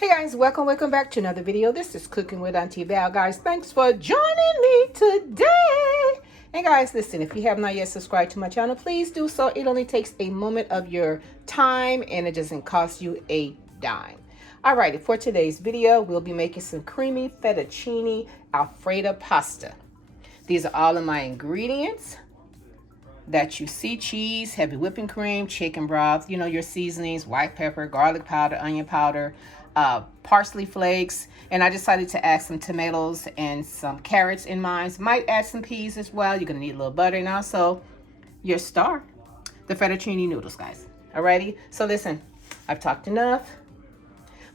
Hey guys, welcome back to another video. This is Cooking with Auntie Val. Guys, thanks for joining me today. And guys, listen, if you have not yet subscribed to my channel, please do so. It only takes a moment of your time and it doesn't cost you a dime. Alrighty, for today's video, we'll be making some creamy fettuccine Alfredo pasta. These are all of my ingredients that you see: cheese, heavy whipping cream, chicken broth, your seasonings, white pepper, garlic powder, onion powder, parsley flakes, and I decided to add some tomatoes and some carrots in mine. Might add some peas as well. You're gonna need a little butter, and also your star, the fettuccine noodles, guys. Alrighty, so listen, I've talked enough,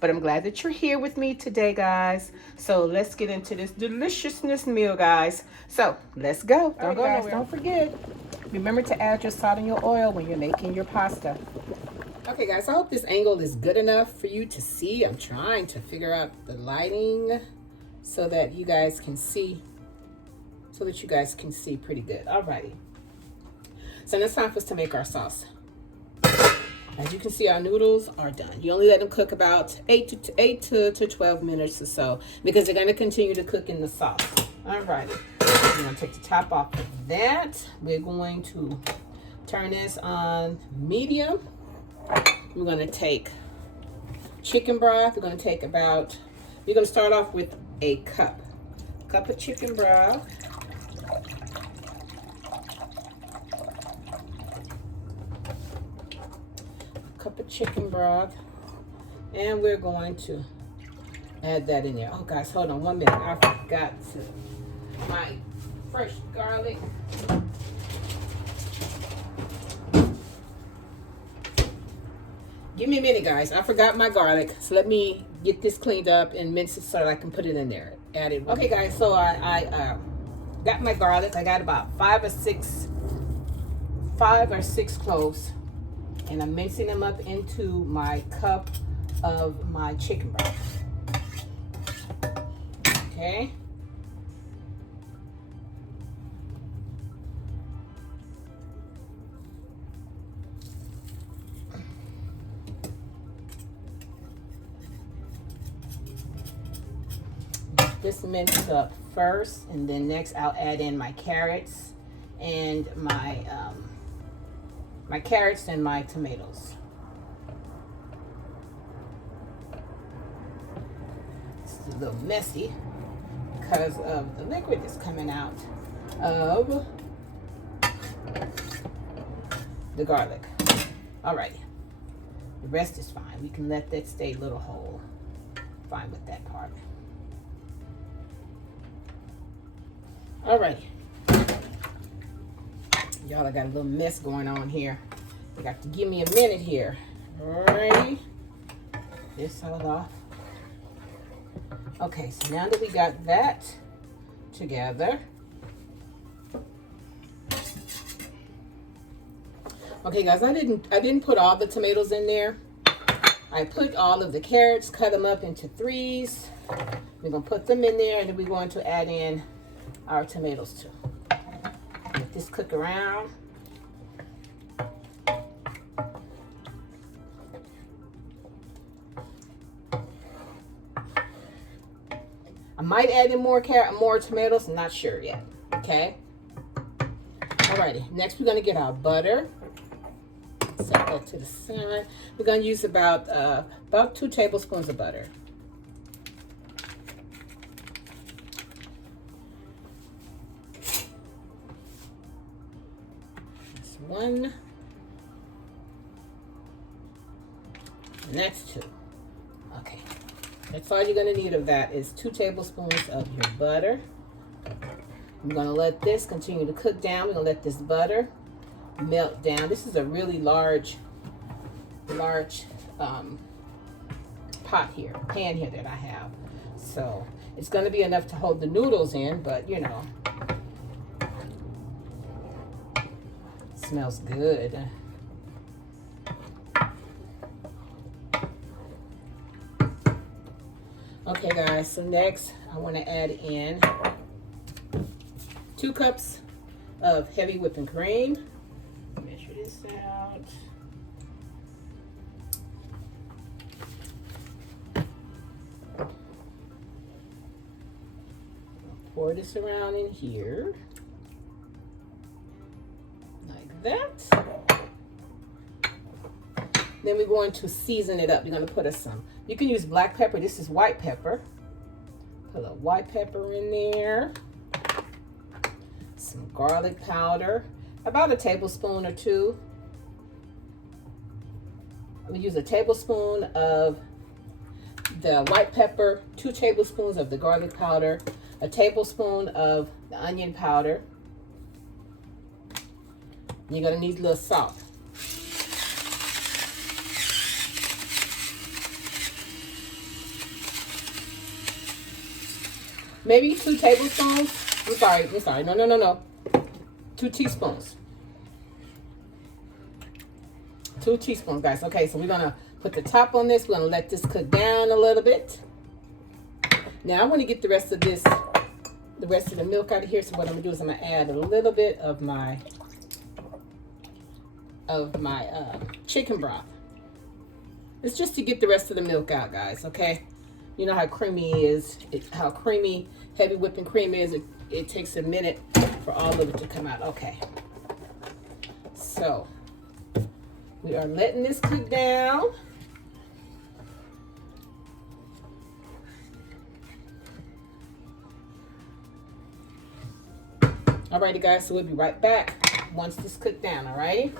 but I'm glad that you're here with me today, guys. So let's get into this deliciousness meal, guys. So let's go. Don't go nowhere. Don't forget, remember to add your salt and your oil when you're making your pasta. Okay guys, I hope this angle is good enough for you to see. I'm trying to figure out the lighting so that you guys can see, pretty good. Alrighty. So now it's time for us to make our sauce. As you can see, our noodles are done. You only let them cook about 8 to 12 minutes or so because they're going to continue to cook in the sauce. Alrighty. We're going to take the top off of that. We're going to turn this on medium. We're going to take chicken broth. We're going to start off with a cup of chicken broth. And we're going to add that in there. Oh guys, hold on 1 minute. I forgot my fresh garlic. Give me a minute, guys. I forgot my garlic, so let me get this cleaned up and mince it so that I can put it in there. Add it. Okay, guys. So I got my garlic. I got about 5 or 6 cloves, and I'm mincing them up into my cup of my chicken broth. Okay. This minced up first, and then next I'll add in my carrots and my tomatoes. It's a little messy because of the liquid that's coming out of the garlic. Alrighty, the rest is fine. We can let that stay a little whole. Fine with that part. Alrighty. Y'all, I got a little mess going on here. You got to give me a minute here. Alrighty. This all off. Okay, so now that we got that together. Okay guys, I didn't put all the tomatoes in there. I put all of the carrots, cut them up into 3s. We're gonna put them in there, and then we're going to add in our tomatoes too. Let this cook around. I might add in more tomatoes. I'm not sure yet. Okay. Alrighty. Next, we're gonna get our butter. Set that to the side. We're gonna use about 2 tablespoons of butter. One, and that's 2. Okay, that's all you're going to need of that is 2 tablespoons of your butter. I'm going to let this continue to cook down. We're going to let this butter melt down. This is a really large pan here that I have, so it's going to be enough to hold the noodles in, but smells good. Okay guys, so next I want to add in 2 cups of heavy whipping cream. Measure this out. pour this around in here. Like that. Then we're going to season it up. You're going to put some, you can use black pepper. This is white pepper. Put a little white pepper in there. Some garlic powder. About a tablespoon or two. We use a tablespoon of the white pepper, 2 tablespoons of the garlic powder, a tablespoon of the onion powder. You're going to need a little salt. Maybe 2 tablespoons. I'm sorry. No. 2 teaspoons. 2 teaspoons, guys. Okay, so we're gonna put the top on this. We're gonna let this cook down a little bit. Now I want to get the rest of the milk out of here. So what I'm gonna do is I'm gonna add a little bit of my chicken broth. It's just to get the rest of the milk out, guys. Okay. You know how creamy it is. How creamy heavy whipping cream is. It takes a minute for all of it to come out. Okay. So we are letting this cook down. Alrighty, guys, so we'll be right back once this cooked down, alrighty?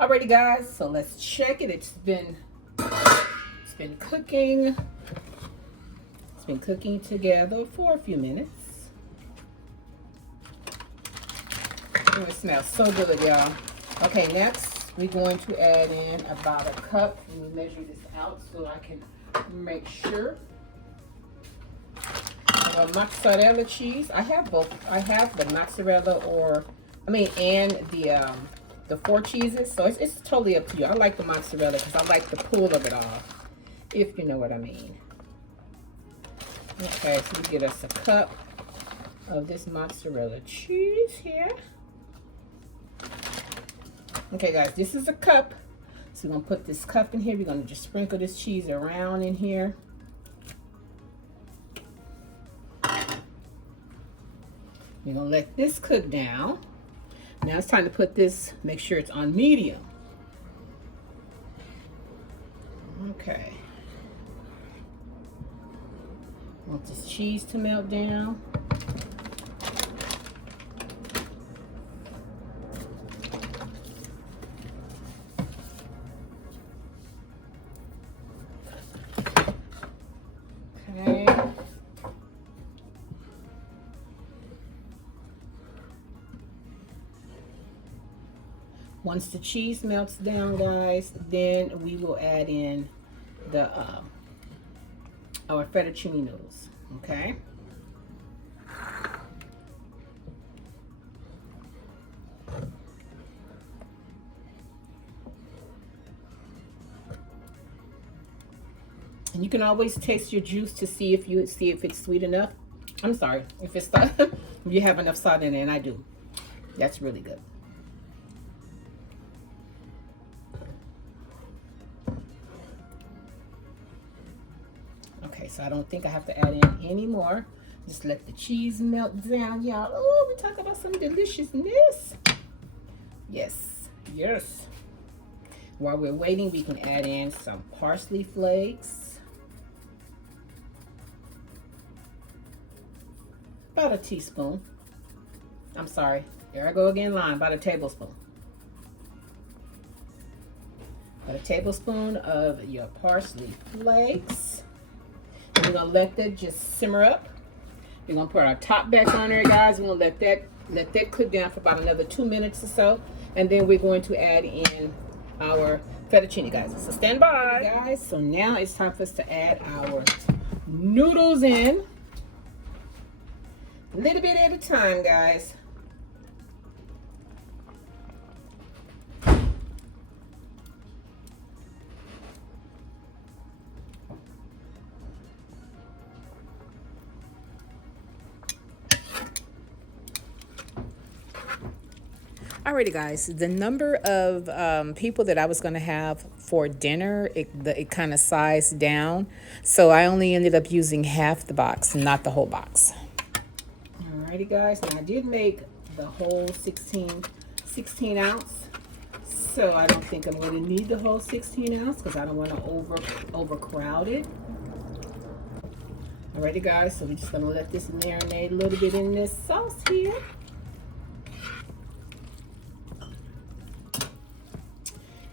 Alrighty, guys, so let's check it. It's been cooking. It's been cooking together for a few minutes. Oh, it smells so good, y'all. Okay, next we're going to add in about a cup. Let me measure this out so I can make sure. Mozzarella cheese. I have both. I have the mozzarella and the 4 cheeses, so it's totally up to you. I like the mozzarella because I like the pull of it all, if you know what I mean. Okay, so we get us a cup of this mozzarella cheese here. Okay, guys, this is a cup. So we're gonna put this cup in here. We're gonna just sprinkle this cheese around in here. We're gonna let this cook down. Now it's time to put this, make sure it's on medium. Okay. Want this cheese to melt down. Okay. Once the cheese melts down, guys, then we will add in the our fettuccine noodles. Okay. And you can always taste your juice to see if it's sweet enough. I'm sorry, if it's if you have enough salt in it, and I do. That's really good. Okay, so I don't think I have to add in any more. Just let the cheese melt down, y'all. Oh, we talk about some deliciousness. Yes, yes. While we're waiting, we can add in some parsley flakes. About a teaspoon. I'm sorry. There I go again, lying. About a tablespoon. About a tablespoon of your parsley flakes. And we're gonna let that just simmer up. We're gonna put our top back on there, guys. We're gonna let that cook down for about another 2 minutes or so, and then we're going to add in our fettuccine, guys. So stand by, guys. So now it's time for us to add our noodles in, a little bit at a time, guys. Alrighty, guys, the number of people that I was going to have for dinner, it kind of sized down. So I only ended up using half the box, not the whole box. Alrighty, guys, and I did make the whole 16 ounce. So I don't think I'm going to need the whole 16 ounce because I don't want to overcrowd it. Alrighty, guys, so we're just going to let this marinate a little bit in this sauce here.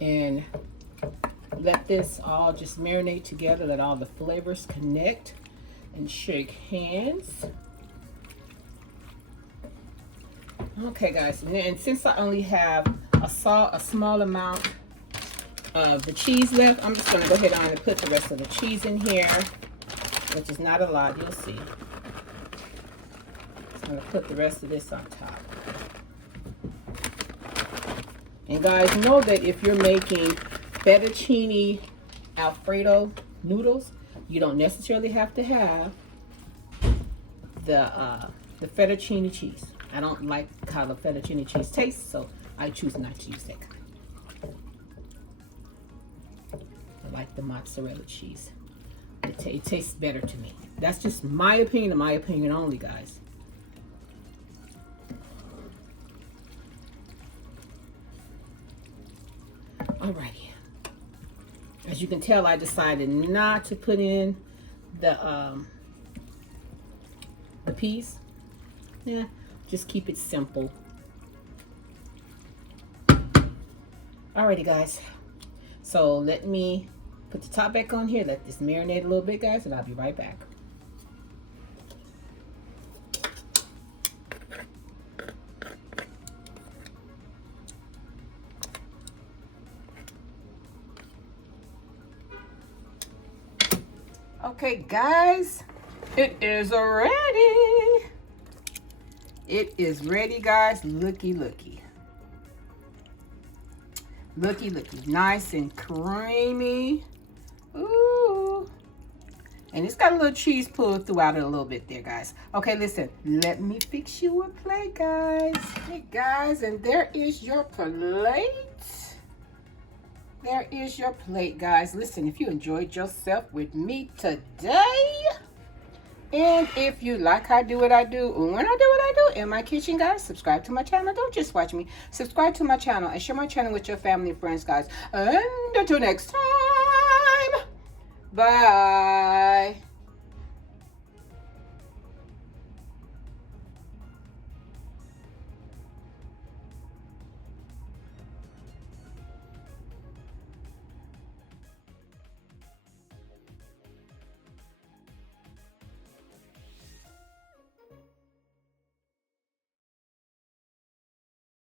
And let this all just marinate together, let all the flavors connect and shake hands. Okay, guys, and since I only have a small amount of the cheese left, I'm just going to go ahead on and put the rest of the cheese in here, which is not a lot, you'll see. Just going to put the rest of this on top. And guys, know that if you're making fettuccine Alfredo noodles, you don't necessarily have to have the fettuccine cheese. I don't like how the fettuccine cheese tastes, so I choose not to use that kind. I like the mozzarella cheese. It tastes better to me. That's just my opinion and my opinion only, guys. Alrighty. As you can tell, I decided not to put in the peas. Yeah, just keep it simple. Alrighty, guys. So let me put the top back on here. Let this marinate a little bit, guys, and I'll be right back. Okay, guys, it is ready. It is ready, guys. Looky. Nice and creamy. Ooh. And it's got a little cheese pulled throughout it a little bit there, guys. Okay, listen. Let me fix you a plate, guys. Hey, guys, and there is your plate. There is your plate, guys. Listen, if you enjoyed yourself with me today, and if you like how I do what I do, when I do what I do in my kitchen, guys, subscribe to my channel. Don't just watch me. Subscribe to my channel and share my channel with your family and friends, guys. And until next time, bye.